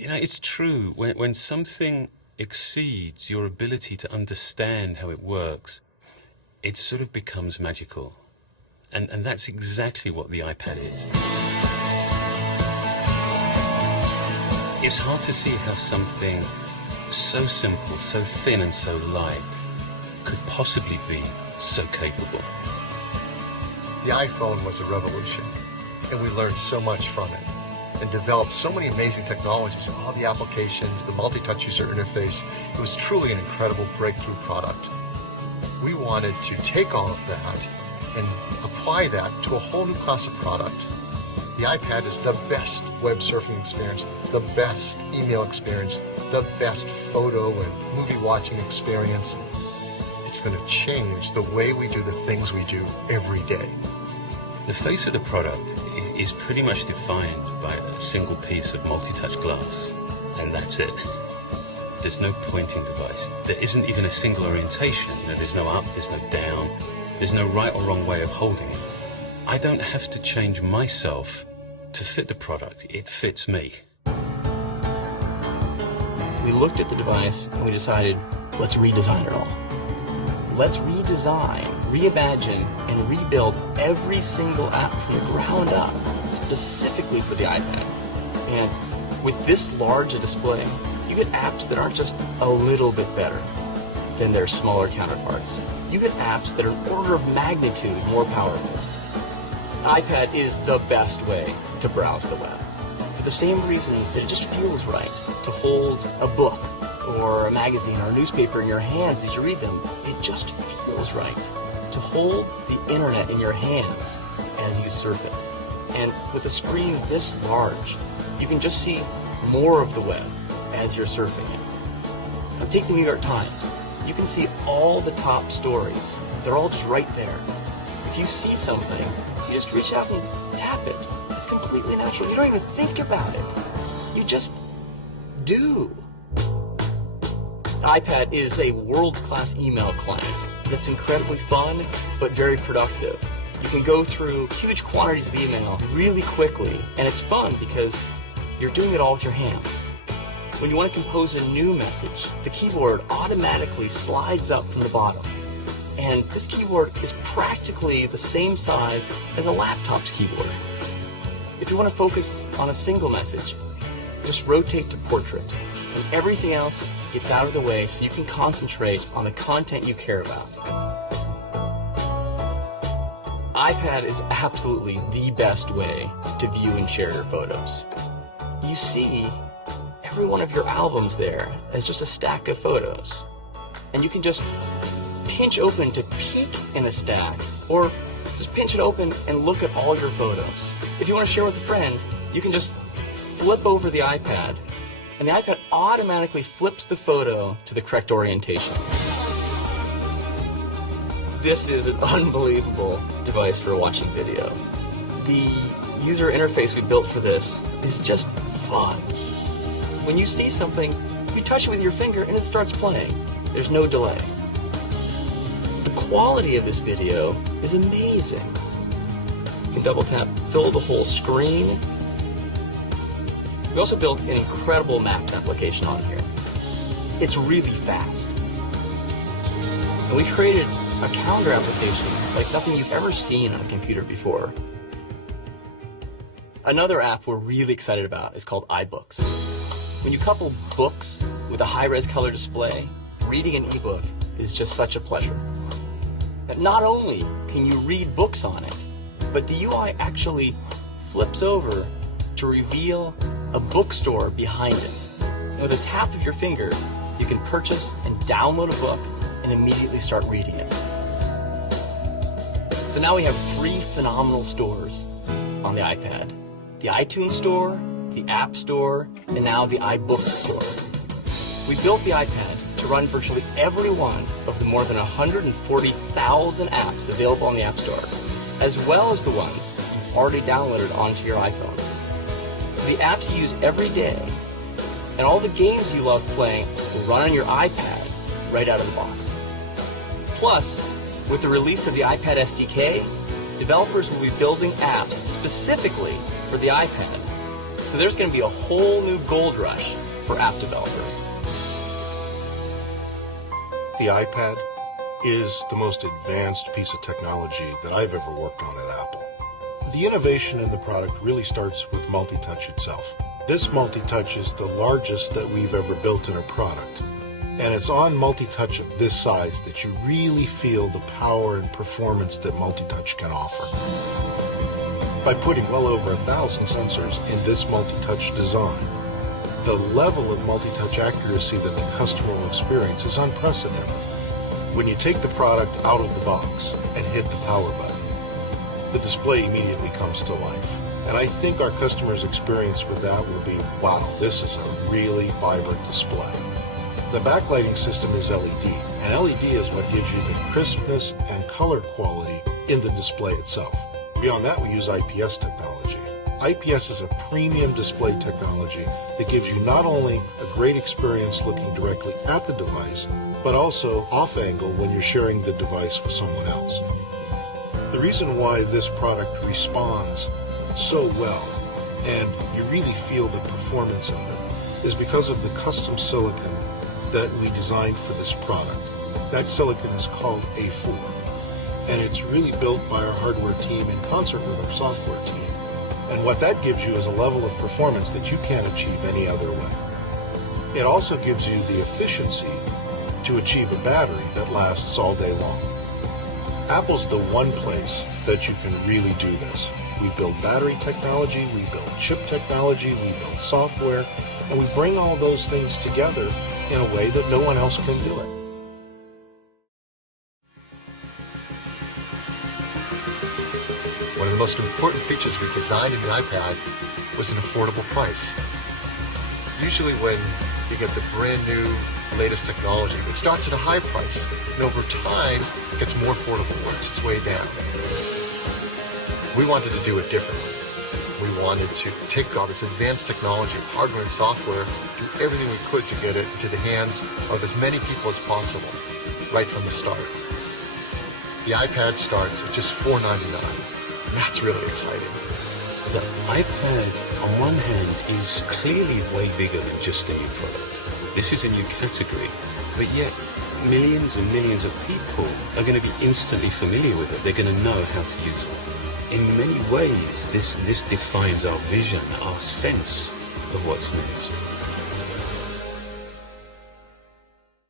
It's true. When something exceeds your ability to understand how it works, it sort of becomes magical. And that's exactly what the iPad is. It's hard to see how something so simple, so thin and so light could possibly be so capable. The iPhone was a revolution, and we learned so much from it and developed so many amazing technologies, all the applications, the multi-touch user interface. It was truly an incredible breakthrough product. We wanted to take all of that and apply that to a whole new class of product. The iPad is the best web surfing experience, the best email experience, the best photo and movie watching experience. It's going to change the way we do the things we do every day. The face of the product is pretty much defined by a single piece of multi-touch glass, and that's it. There's no pointing device. There isn't even a single orientation. There's no up, there's no down, there's no right or wrong way of holding it. I don't have to change myself to fit the product. It fits me. We looked at the device and we decided, let's redesign it all. Let's redesign, reimagine, and rebuild every single app from the ground up, specifically for the iPad. And with this large a display, you get apps that aren't just a little bit better than their smaller counterparts. You get apps that are an order of magnitude more powerful. The iPad is the best way to browse the web, for the same reasons that it just feels right to hold a book or a magazine or a newspaper in your hands as you read them. It just feels right to hold the internet in your hands as you surf it. And with a screen this large, you can just see more of the web as you're surfing it. Now take the New York Times. You can see all the top stories. They're all just right there. If you see something, you just reach out and tap it. It's completely natural. You don't even think about it. You just do. The iPad is a world-class email client that's incredibly fun, but very productive. You can go through huge quantities of email really quickly, and it's fun because you're doing it all with your hands. When you want to compose a new message, the keyboard automatically slides up from the bottom. And this keyboard is practically the same size as a laptop's keyboard. If you want to focus on a single message, just rotate to portrait, and everything else gets out of the way so you can concentrate on the content you care about. iPad is absolutely the best way to view and share your photos. You see every one of your albums there as just a stack of photos. And you can just pinch open to peek in a stack, or just pinch it open and look at all your photos. If you want to share with a friend, you can just flip over the iPad, and the iPad automatically flips the photo to the correct orientation. This is an unbelievable device for watching video. The user interface we built for this is just fun. When you see something, you touch it with your finger and it starts playing. There's no delay. The quality of this video is amazing. You can double tap, fill the whole screen. We also built an incredible Maps application on here. It's really fast. And we created a calendar application like nothing you've ever seen on a computer before. Another app we're really excited about is called iBooks. When you couple books with a high-res color display, reading an ebook is just such a pleasure. And not only can you read books on it, but the UI actually flips over to reveal a bookstore behind it. And with a tap of your finger, you can purchase and download a book and immediately start reading it. So now we have 3 phenomenal stores on the iPad. The iTunes Store, the App Store, and now the iBooks Store. We built the iPad to run virtually every one of the more than 140,000 apps available on the App Store, as well as the ones you've already downloaded onto your iPhone. So the apps you use every day and all the games you love playing will run on your iPad right out of the box. Plus, with the release of the iPad SDK, developers will be building apps specifically for the iPad So there's going to be a whole new gold rush for app developers. The iPad is the most advanced piece of technology that I've ever worked on at Apple. The innovation in the product really starts with multi-touch itself. This multi-touch is the largest that we've ever built in a product. And it's on multi-touch of this size that you really feel the power and performance that multi-touch can offer. By putting well over 1,000 sensors in this multi-touch design, the level of multi-touch accuracy that the customer will experience is unprecedented. When you take the product out of the box and hit the power button, the display immediately comes to life. And I think our customers' experience with that will be, wow, this is a really vibrant display. The backlighting system is LED, and LED is what gives you the crispness and color quality in the display itself. Beyond that, we use IPS technology. IPS is a premium display technology that gives you not only a great experience looking directly at the device, but also off-angle when you're sharing the device with someone else. The reason why this product responds so well, and you really feel the performance of it, is because of the custom silicon that we designed for this product. That silicon is called A4, and it's really built by our hardware team in concert with our software team. And what that gives you is a level of performance that you can't achieve any other way. It also gives you the efficiency to achieve a battery that lasts all day long. Apple's the one place that you can really do this. We build battery technology, we build chip technology, we build software, and we bring all those things together in a way that no one else can do it. One of the most important features we designed in the iPad was an affordable price. Usually when you get the brand new, latest technology, it starts at a high price, and over time, it gets more affordable, works its way down. We wanted to do it differently. We wanted to take all this advanced technology, hardware and software, do everything we could to get it into the hands of as many people as possible, right from the start. The iPad starts at just $4.99, and that's really exciting. The iPad, on one hand, is clearly way bigger than just a new product. This is a new category, but yet millions and millions of people are going to be instantly familiar with it. They're going to know how to use it. In many ways, this defines our vision, our sense of what's next.